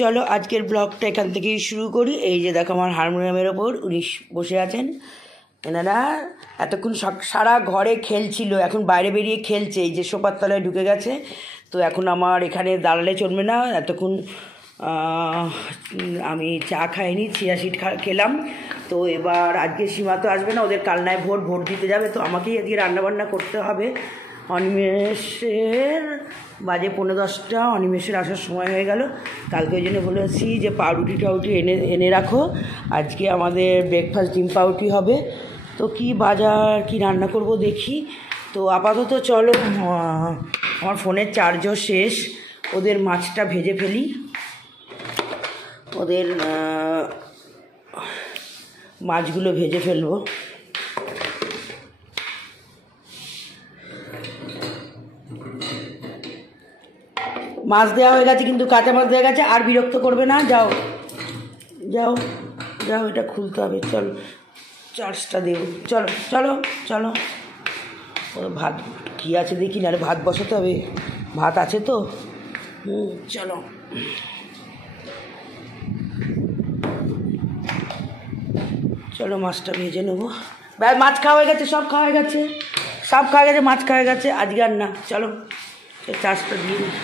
চলো আজকের ব্লগটা এখান থেকেই শুরু করি। এই যে দেখো আমার হারমোনিয়ামের ওপর উনি বসে আছেন। এনারা এতক্ষণ সারা ঘরে খেলছিল, এখন বাইরে বেরিয়ে খেলছে। এই যে সোফার তলায় ঢুকে গেছে। তো এখন আমার এখানে দাঁড়ালে চলবে না, এতক্ষণ আমি চা খাইনি, চিয়া সিড খেলাম। তো এবার আজকে সীমা তো আসবে না, ওদের কালনায় ভোট দিতে যাবে, তো আমাকেই আজকে রান্নাবান্না করতে হবে। অনিমেষের বাজে 10:45, অনিমেষের আসার সময় হয়ে গেল। কালকে ওই জন্য বলেছি যে পাউরুটি টাউটি এনে রাখো, আজকে আমাদের ব্রেকফাস্ট ডিম পাউরুটি হবে। তো কি বাজার কি রান্না করব দেখি। তো আপাতত চলো, আমার ফোনের চার্জও শেষ, ওদের মাছটা ভেজে ফেলি। ওদের মাছগুলো ভেজে ফেলবো। মাছ দেওয়া হয়ে গেছে, কিন্তু কাঁচা মাছ দেওয়া গেছে। আর বিরক্ত করবে না, যাও যাও যাও, এটা খুলতে হবে। চলো চার্জটা দেব, চলো চলো চলো। ভাত কী আছে দেখি, নাহলে ভাত বসাতে হবে। ভাত আছে তো, চলো। চলো মাছটা ভেজে নেবো। মাছ খাওয়া হয়ে গেছে, সব খাওয়া হয়ে গেছে, মাছ খাওয়া হয়ে গেছে, আজকে আর না। চলো চার্জটা দিয়ে দিই।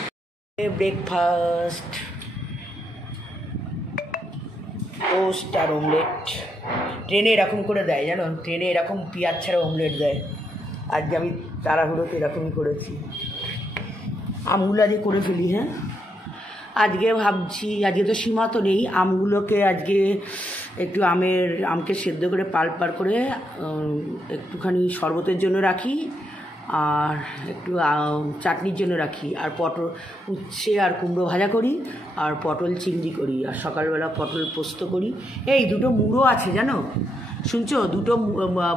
ব্রেকফাস্ট টোস্ট আর অমলেট। ট্রেনে এরকম করে দেয় জানো, ট্রেনে এরকম পেঁয়াজ ছাড়া অমলেট দেয়। আজকে আমি তাড়াহুড়োতে এরকমই করেছি। আমগুলো আজকে করে ফেলি। হ্যাঁ, আজকে ভাবছি, আজকে তো সীমা তো নেই, আমগুলোকে আজকে একটু আমকে সেদ্ধ করে পাল্প করে একটুখানি শরবতের জন্য রাখি, আর একটু চাটনির জন্য রাখি, আর পটল উচ্ছে আর কুমড়ো ভাজা করি, আর পটল চিংড়ি করি, আর সকালবেলা পটল পোস্ত করি। এই দুটো মুড়ো আছে জানো, শুনছো? দুটো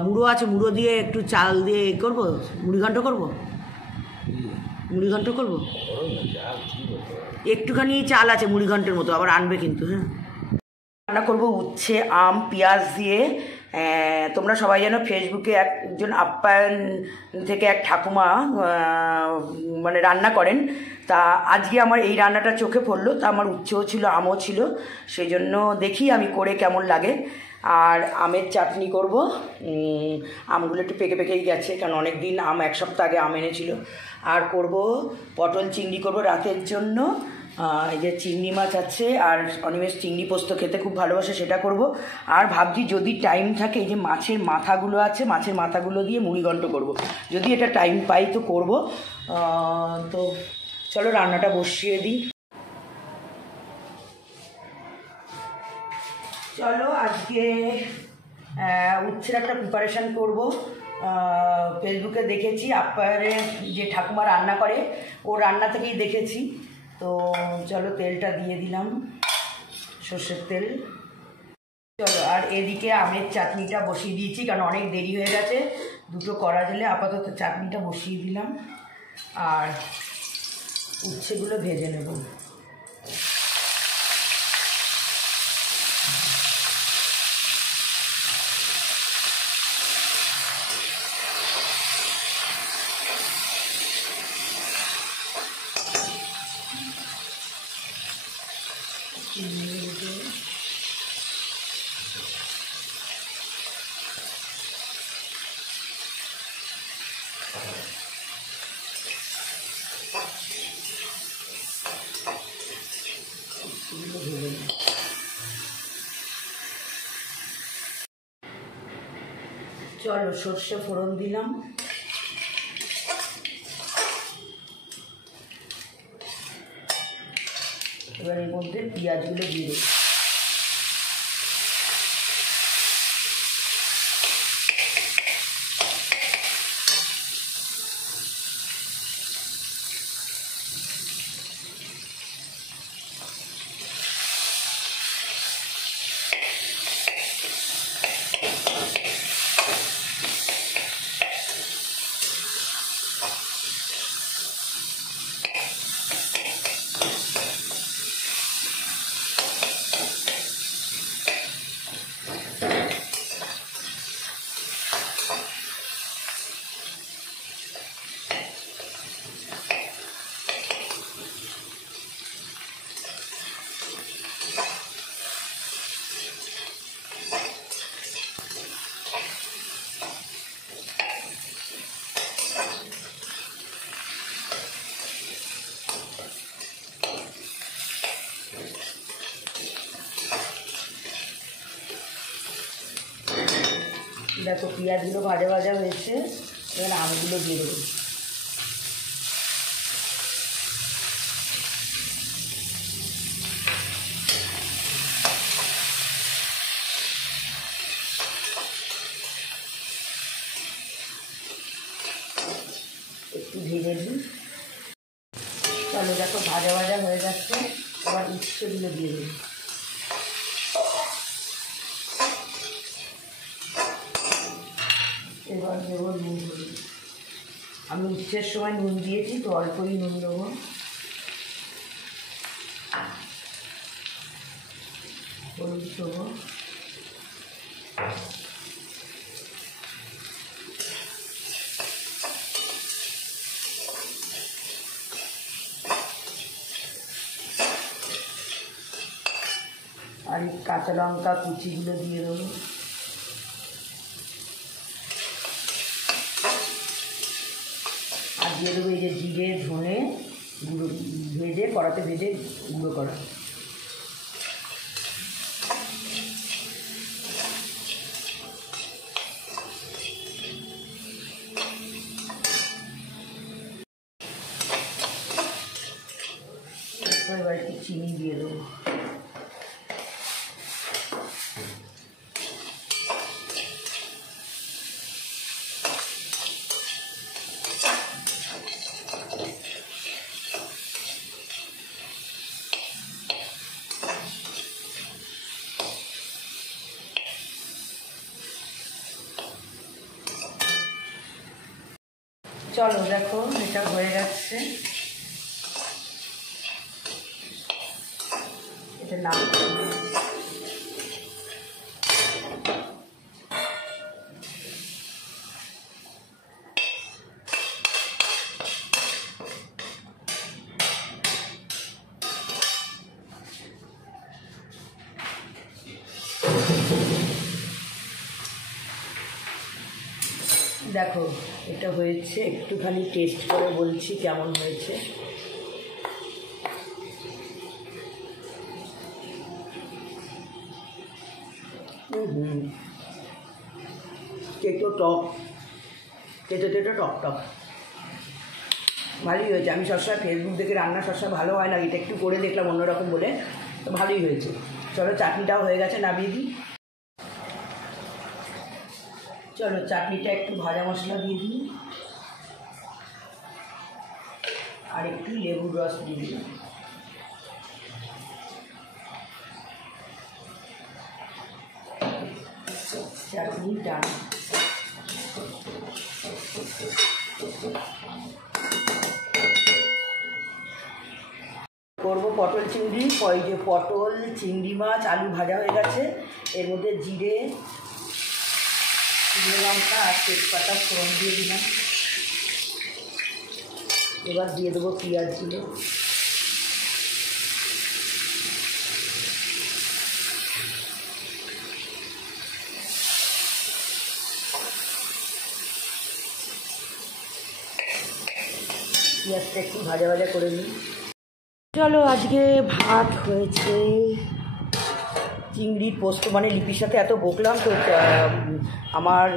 মুড়ো আছে, মুড়ো দিয়ে একটু চাল দিয়ে করবো, মুড়িঘণ্ট করবো। একটুখানি চাল আছে মুড়িঘণ্টের মতো, আবার আনবে কিন্তু। হ্যাঁ, রান্না করবো উচ্ছে আম পেঁয়াজ দিয়ে। তোমরা সবাই জানো ফেসবুকে একজন আপ্যায়ন থেকে এক ঠাকুমা মানে রান্না করেন। তা আজকে আমার এই রান্নাটা চোখে পড়লো, তা আমার উচ্ছেও ছিল আমও ছিল, সেই জন্য দেখি আমি করে কেমন লাগে। আর আমের চাটনি করব। আমগুলো একটু পেকে পেকেই গেছে, কারণ অনেক দিন আম, 1 সপ্তাহ আগে আম এনেছিল। আর করব পটল চিংড়ি করব রাতের জন্য। এই যে চিংড়ি মাছ আছে, আর অনিমেষ চিংড়ি পোস্ত খেতে খুব ভালোবাসে, সেটা করব। আর ভাবছি যদি টাইম থাকে, এই যে মাছের মাথাগুলো আছে, মাছের মাথাগুলো দিয়ে মুড়িঘণ্ট করব, যদি এটা টাইম পাই তো করব। তো চলো রান্নাটা বসিয়ে দিই। চলো আজকে উচ্ছের একটা প্রিপারেশান করব। ফেসবুকে দেখেছি আপ্যায়নের যে ঠাকুমা রান্না করে, ওর রান্না থেকেই দেখেছি। তো চলো তেলটা দিয়ে দিলাম, সর্ষের তেল। চলো, আর এদিকে আমের চাটনিটা বসিয়ে দিয়েছি, কারণ অনেক দেরি হয়ে গেছে, দুটো করা গেলে আপাতত চাটনিটা বসিয়ে দিলাম, আর উচ্ছেগুলো ভেজে নেব। চলো সর্ষে ফোড়ন দিলাম, এবার এর মধ্যে পেঁয়াজগুলো দিয়ে দেবো। দেখো পেঁয়াজগুলো ভাজা ভাজা হয়েছে, এবার আমগুলো দিয়ে দেবো। একটু ভেজে দিই। চলো দেখো ভাজা ভাজা হয়ে যাচ্ছে, আবার উচ্ছেগুলো দিয়ে দিই। এবার দেবো নুন। আমি উচ্ছের সময় নুন দিয়েছি, তো অল্পই নুন দেবো। হলুদ দেবো। আর কাঁচা লঙ্কা কুচিগুলো দিয়ে দেবো। আর দিয়ে দেবো এই যে জিরে ধনে গুঁড়ো ভেজে কড়াতে ভেজে গুঁড়ো করা। এবার একটু চিনি দিয়ে দেবো। চলো দেখো এটা হয়ে যাচ্ছে, এটা নাম দেখো এটা হয়েছে, একটুখানি টেস্ট করে বলছি কেমন হয়েছে। তেতো টক, তেতো তেতো টক টক, ভালোই হয়েছে। আমি সবসময় ফেসবুক দেখে রান্না সবসময় ভালো হয় না, এটা একটু করে দেখলাম অন্যরকম বলে, তো ভালোই হয়েছে। চলো চাটনিটাও হয়ে গেছে, নামিয়ে দিই। চলো চাটনিটা একটু ভাজা মশলা দিয়ে দিই, আর একটু লেবুর রস দিয়ে দিই। চাটনি ডান। করবো পটল চিংড়ি। ওই যে পটল চিংড়ি মাছ আলু ভাজা হয়ে গেছে, এর মধ্যে জিরে লঙ্কা আর তেজপাতা ফোড়ন দিয়ে দিলাম। এবার দিয়ে দেবো পেঁয়াজগুলো। পেঁয়াজটা একটু ভাজা ভাজা করে নিই। চলো আজকে ভাত হয়েছে, চিংড়ির পোস্ত, মানে লিপির সাথে এত বকলাম তো আমার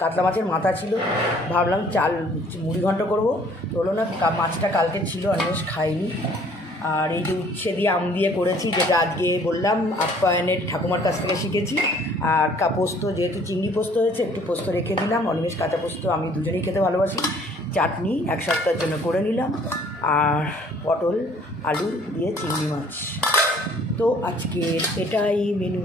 কাতলা মাছের মাথা ছিল, ভাবলাম চাল মুড়ি ঘন্ট করবো, তো হলো না, মাছটা কালকে ছিল, অন্বেষ খাইনি। আর এই যে উচ্ছে দিয়ে আম দিয়ে করেছি, যেটা আজকে বললাম আপ্যায়নের ঠাকুমার কাছ থেকে শিখেছি। আর পোস্ত, যেহেতু চিংড়ি পোস্ত হয়েছে একটু পোস্ত রেখে দিলাম, অন্বেষ কাঁচা পোস্ত, আমি দুজনেই খেতে ভালোবাসি। চাটনি এক সপ্তাহের জন্য করে নিলাম, আর পটল আলু দিয়ে চিংড়ি মাছ। তো আজকের এটাই মেনু।